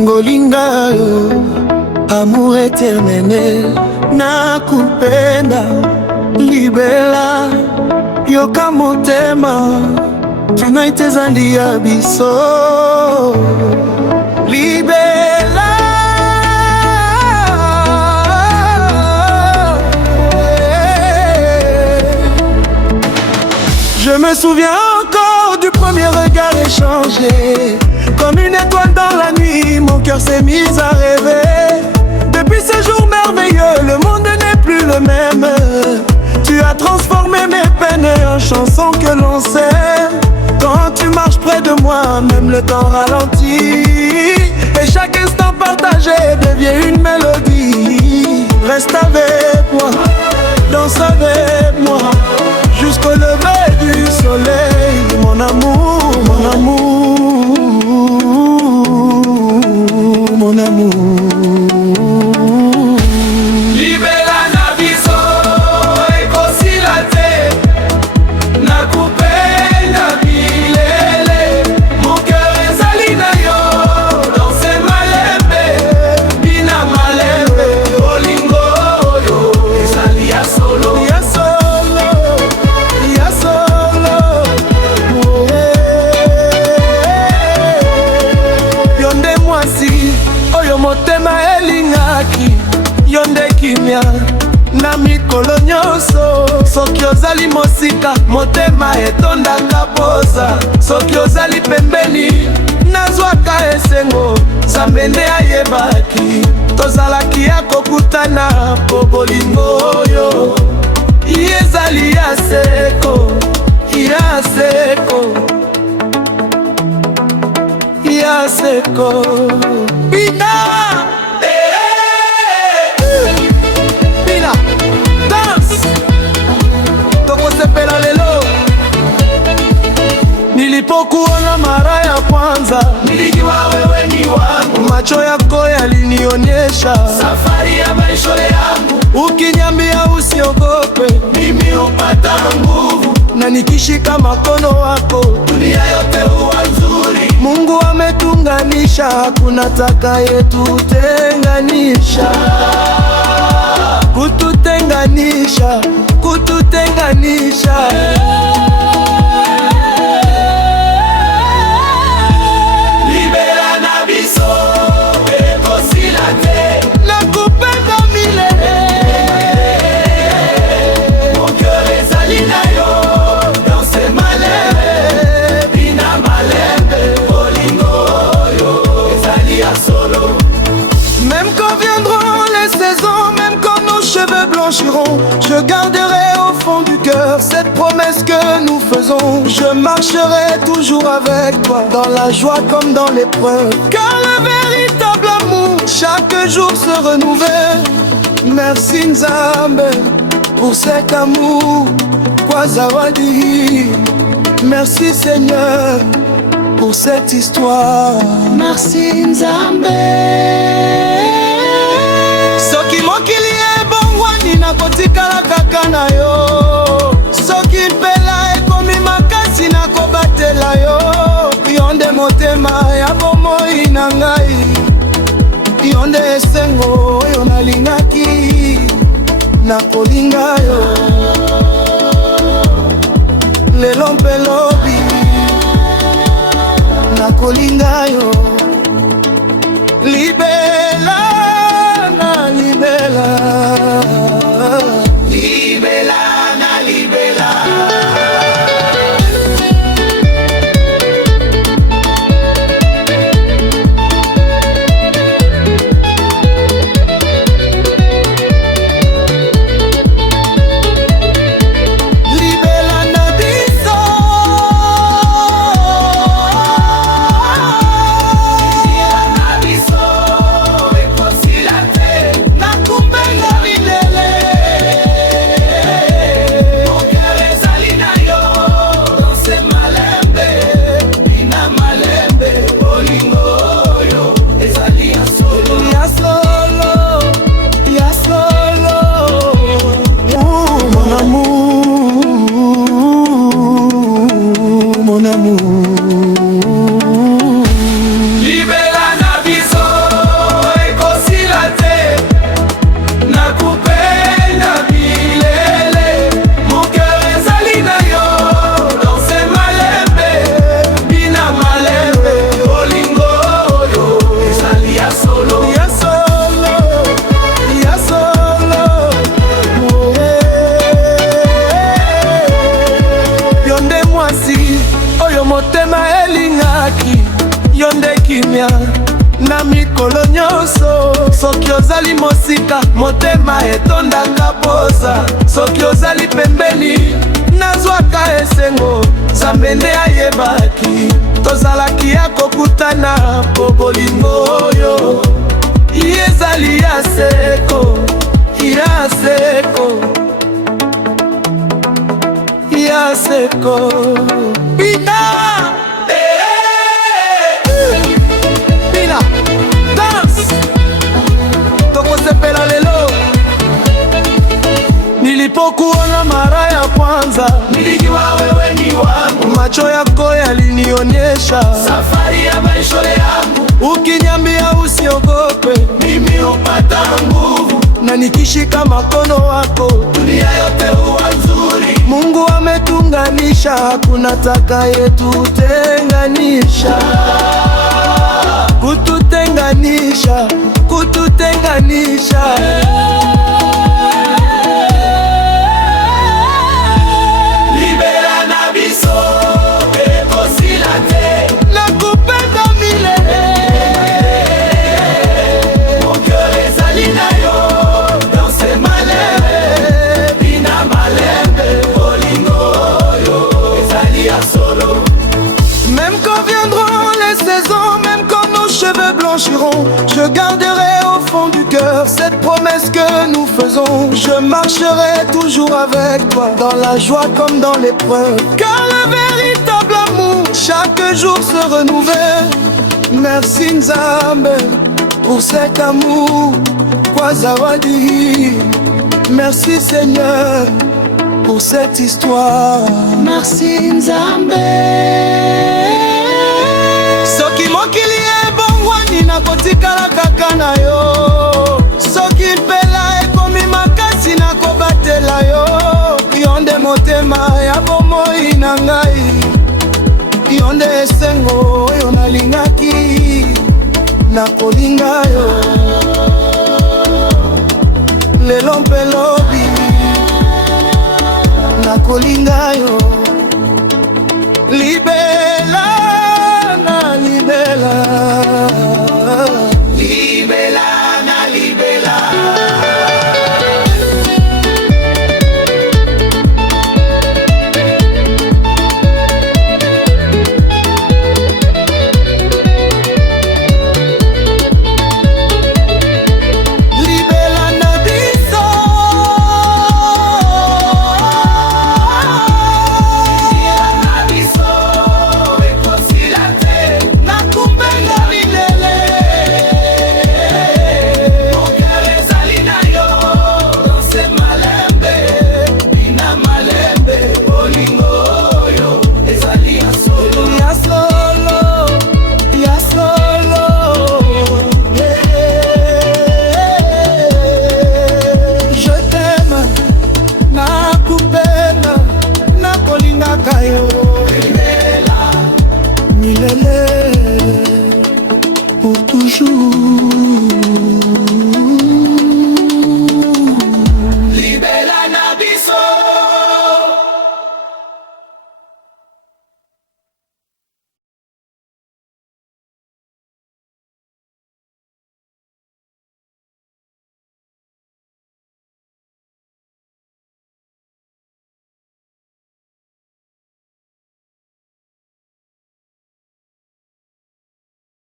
ngolinga amour éternel nakupenda libela yoka motema tonight ezali ya biso libela je me souviens encore du premier regard échangé. Comme une étoile dans la nuit, mon cœur s'est mis à rêver. Depuis ce jour merveilleux, le monde n'est plus le même. Tu as transformé mes peines en chansons que l'on s'aime. Quand tu marches près de moi, même le temps ralentit. Et chaque instant partagé devient une mélodie. Reste avec moi, danse avec moi, jusqu'au lever du soleil. Mon amour, mon amour, mon amour. Libela na biso ekosila te nakupenda milele mon cœur ezali na yo danse malembe bina malembe olingo oyo ezali ya solo ya solo ya solo yonde mwasi oyo motema elingaki yonde kimia na mikolo nyonso soki ozali mosika motema etondaka poza soki ozali pembeni nazwaka esengo Nzambe nde ayebaki tozalaki ya kokutana po bolingo oyo ezali ya seko ya seko ya seko Bina Bina dance tokosepela lelo nilipokuona mara ya kwanza nilijua wewe ni wangu macho yako yalinionyesha safari ya maisha yangu ukiniambia usiogope mimi upata nguvu na nikishika makono wako dunia yote huwa nzuri Mungu ametunganisha hakuna takayetutenganisha kututenganisha kututenganisha libela na biso ekosila te nakupenda milele mon cœur ezali na yo danse malembe bina malembe olingo oyo ezali ya solo. Même quand viendront les saisons, même quand nos cheveux blanchiront, je garderai au fond du cœur cette promesse que nous faisons. Je marcherai toujours avec toi, dans la joie comme dans l'épreuve. Car le véritable amour, chaque jour se renouvelle. Merci Nzambe pour cet amour, kwa zawadi. Merci Seigneur pour cette histoire. Merci Nzambe. Soki mokili ebongwani nakotikala kaka na yo soki mpela ekomi makasi nakobatela yo yonde motema ya bomoi na ngai yonde esengo oyo nalingaki nakolinga yo lelo mpe lobi nakolinga yo libela na libela Libela na libela libela na biso na biso ekosila te nakupenda ozali mosika, motema etondaka posa. Soki ozali pembeni, nazwaka esengo, Nzambe nde ayebaki. Tozalaki ya kokutana po bolingo oyo ezali ya seko, ya seko, ya seko. Bina Bina dance, tokosepela lelo. Nilipokuona mara ya kwanza, nilijua wewe ni wangu. Macho yako yalinionyesha safari ya maisha yangu. Ukiniambia usiogope, mimi hupata nguvu, na nikishika mkono wako, dunia yote huwa nzuri. Mungu ametunganisha, hakuna atakayetutenganisha. Kututenganisha, kututenganisha. Je garderai au fond du cœur cette promesse que nous faisons. Je marcherai toujours avec toi, dans la joie comme dans l'épreuve. Car le véritable amour, chaque jour se renouvelle. Merci Nzambe pour cet amour, kwa zawadi. Merci Seigneur pour cette histoire. Merci Nzambe. Soki mokili nakotikala kaka na yo, soki mpela ekomi makasi nakobatela yo. Yo nde motema ya bomoi na ngai, yo nde esengo oyo nalingaki, nakolinga yo lelo mpe lobi, nakolinga yo. Libela na libela, pour toujours.